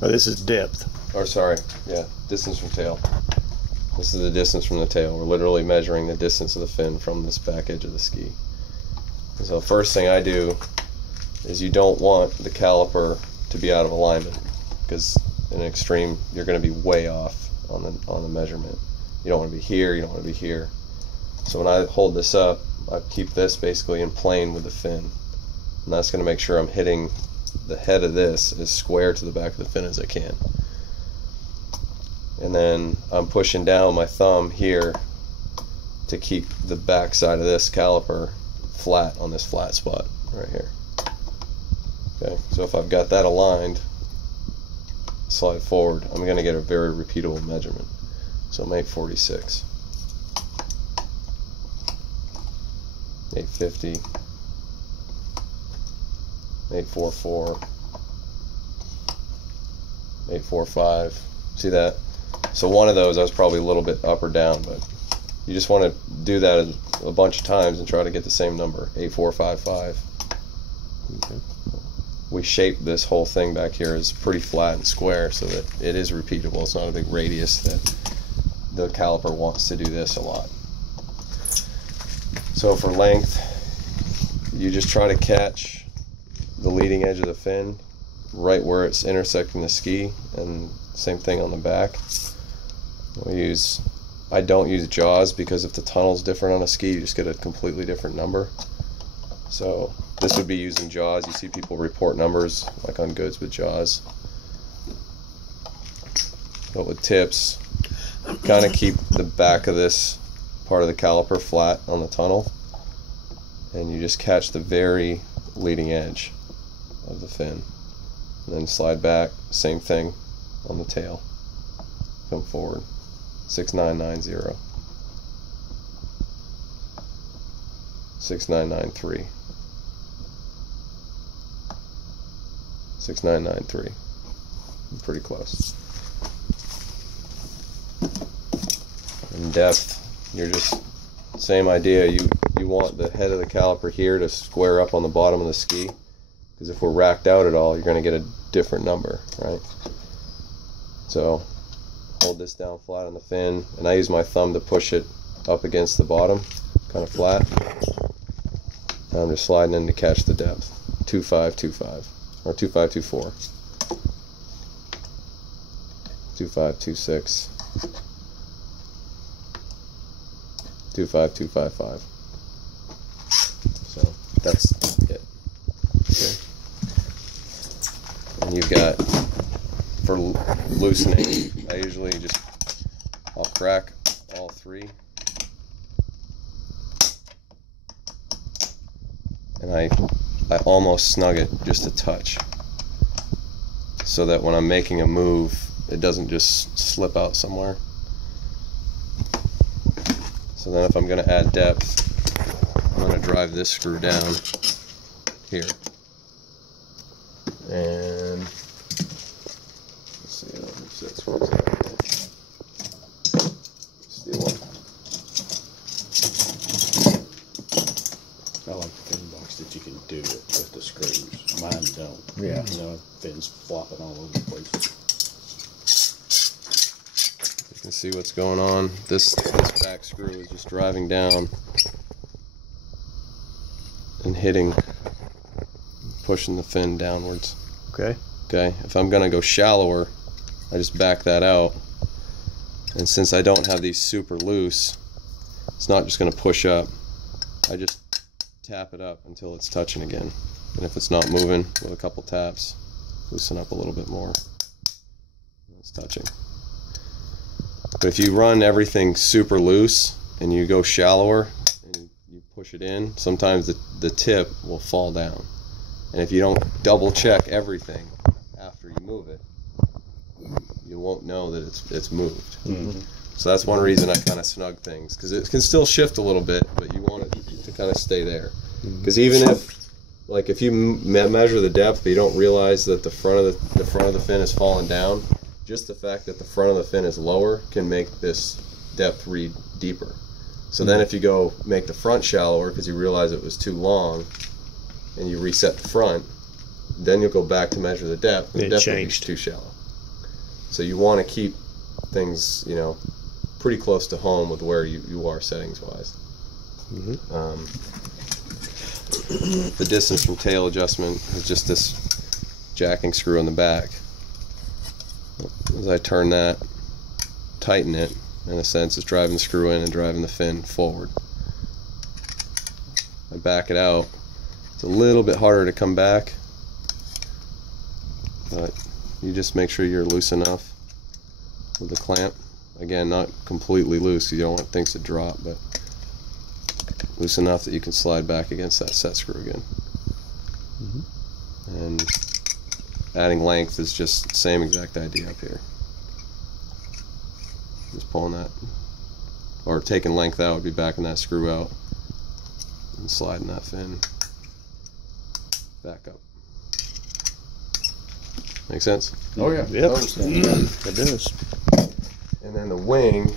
Oh, this is depth. Or sorry, yeah, distance from tail. This is the distance from the tail. We're literally measuring the distance of the fin from this back edge of the ski. And so the first thing I do is you don't want the caliper to be out of alignment, because in an extreme you're going to be way off on the measurement. You don't want to be here, you don't want to be here. So when I hold this up, I keep this basically in plane with the fin, and that's going to make sure I'm hitting the head of this as square to the back of the fin as I can. And then I'm pushing down my thumb here to keep the back side of this caliper flat on this flat spot right here. Okay, so if I've got that aligned, slide forward, I'm going to get a very repeatable measurement. So I'm 846, 850, 844, 845. See that? So one of those I was probably a little bit up or down, but you just want to do that a bunch of times and try to get the same number. 8455. Okay. We shaped this whole thing back here as pretty flat and square so that it is repeatable. It's not a big radius that the caliper wants to do this a lot. So for length, you just try to catch the leading edge of the fin right where it's intersecting the ski, and same thing on the back. I don't use jaws, because if the tunnel's different on a ski, you just get a completely different number. So this would be using jaws. You see people report numbers like on goods with jaws. But with tips, kind of keep the back of this part of the caliper flat on the tunnel, and you just catch the very leading edge of the fin, and then slide back, same thing on the tail, come forward, 6990, 6993, 6993. Pretty close. In depth, you're just same idea. You want the head of the caliper here to square up on the bottom of the ski, because if we're racked out at all, you're going to get a different number, right? So hold this down flat on the fin, and I use my thumb to push it up against the bottom, kind of flat. And I'm just sliding in to catch the depth. 2525 or 2524, 2526, 25255. So that's it. Okay. And you've got, for loosening, I'll crack all three, and I almost snug it just a touch, so that when I'm making a move, it doesn't just slip out somewhere. So then if I'm going to add depth, I'm going to drive this screw down here. And let's see how much that screws out. Steel one. I like the fin box that you can do it with the screws. Mine don't. Yeah. You know, fins flopping all over the place. You can see what's going on. This back screw is just driving down and hitting, pushing the fin downwards. Okay. Okay. If I'm going to go shallower, I just back that out. And since I don't have these super loose, it's not just going to push up. I just tap it up until it's touching again. And if it's not moving, with a couple taps, loosen up a little bit more. It's touching. But if you run everything super loose and you go shallower and you push it in, sometimes the tip will fall down. And if you don't double check everything after you move it, you won't know that it's moved. Mm-hmm. So that's one reason I kind of snug things, because it can still shift a little bit, but you want it to kind of stay there. Because even if you measure the depth, but you don't realize that the front of the fin is falling down, just the fact that the front of the fin is lower can make this depth read deeper. So then if you go make the front shallower because you realize it was too long, and you reset the front, then you'll go back to measure the depth, and the depth will be too shallow. So you want to keep things, you know, pretty close to home with where you are settings wise. The distance from tail adjustment is just this jacking screw on the back. As I turn that, tighten it, in a sense, it's driving the screw in and driving the fin forward. I back it out. It's a little bit harder to come back, but you just make sure you're loose enough with the clamp. Again, not completely loose, you don't want things to drop, but loose enough that you can slide back against that set screw again. And adding length is just the same exact idea up here. Just pulling that, or taking length out would be backing that screw out and sliding that fin back up. Make sense? Oh yeah. Yep. It does. And then the wing,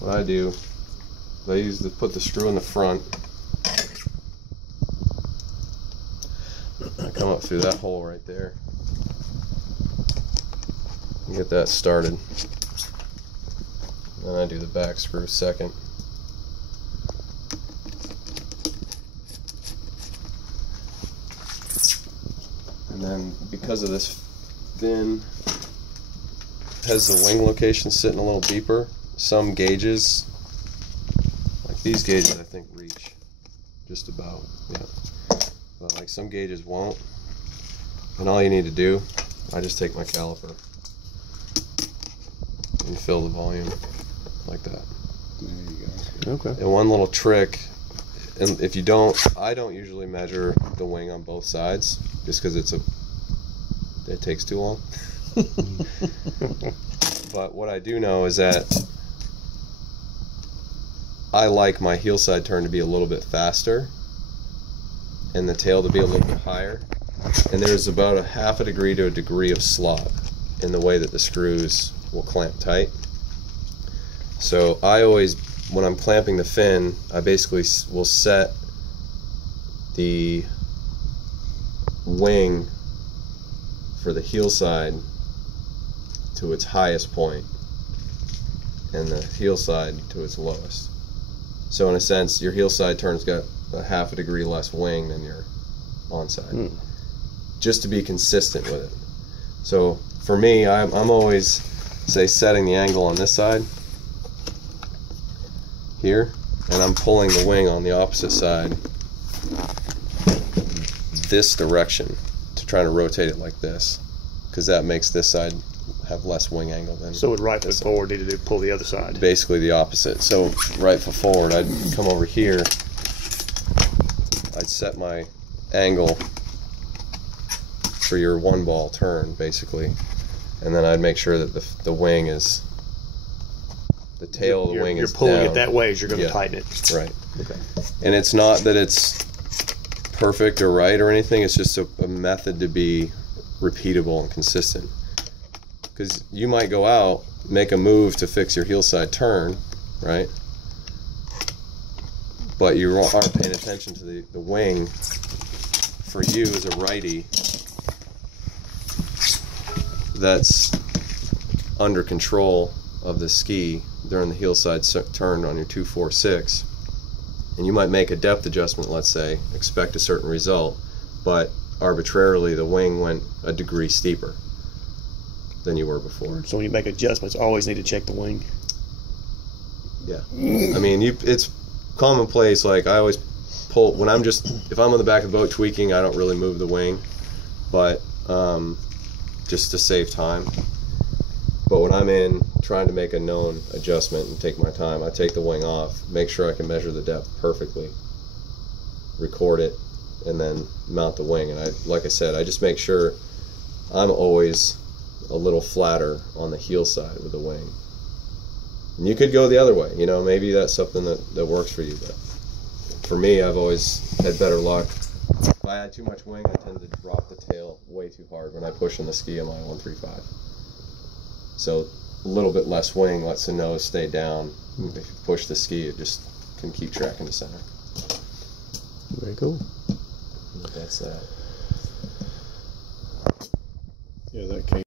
what I do is I use to put the screw in the front. I come up through that hole right there and get that started. Then I do the back screw second. And then because of this fin has the wing location sitting a little deeper, some gauges, like these gauges, I think reach just about, yeah. But like some gauges won't. And all you need to do, I just take my caliper and fill the volume like that. There you go. Okay. And one little trick, and if you don't, I don't usually measure the wing on both sides just because it takes too long. But what I do know is that I like my heel side turn to be a little bit faster and the tail to be a little bit higher, and there's about a half a degree to a degree of slop in the way that the screws will clamp tight. So I always, when I'm clamping the fin, I basically will set the wing for the heel side to its highest point and the heel side to its lowest. So in a sense, your heel side turn's got a half a degree less wing than your on side, just to be consistent with it. So for me, I'm always, say, setting the angle on this side here, and I'm pulling the wing on the opposite side this direction to try to rotate it like this, because that makes this side have less wing angle than. So with right foot forward, needed to pull the other side. Basically the opposite. So right foot forward, I'd come over here, I'd set my angle for your one ball turn basically, and then I'd make sure that the wing is, the tail of the wing is You're pulling down. it that way as you're going to tighten it. Right. Okay. And it's not that it's perfect or right or anything, it's just a method to be repeatable and consistent. Because you might go out, make a move to fix your heel side turn, right? But you aren't paying attention to the wing. For you as a righty, that's under control of the ski during the heel side turn on your 2-4-6, and you might make a depth adjustment, let's say, expect a certain result, but arbitrarily the wing went a degree steeper than you were before. So when you make adjustments, always need to check the wing. Yeah. I mean, it's commonplace. Like I always pull when I'm just, if I'm on the back of the boat tweaking, I don't really move the wing, but just to save time. But when I'm in trying to make a known adjustment and take my time, I take the wing off, make sure I can measure the depth perfectly, record it, and then mount the wing. And like I said, I just make sure I'm always a little flatter on the heel side with the wing. And you could go the other way, you know, maybe that's something that works for you, but for me, I've always had better luck. If I had too much wing, I tend to drop the tail way too hard when I push on the ski on my 135. So a little bit less wing lets the nose stay down. If you push the ski, it just can keep tracking the center. Very cool. That's that. Yeah, that came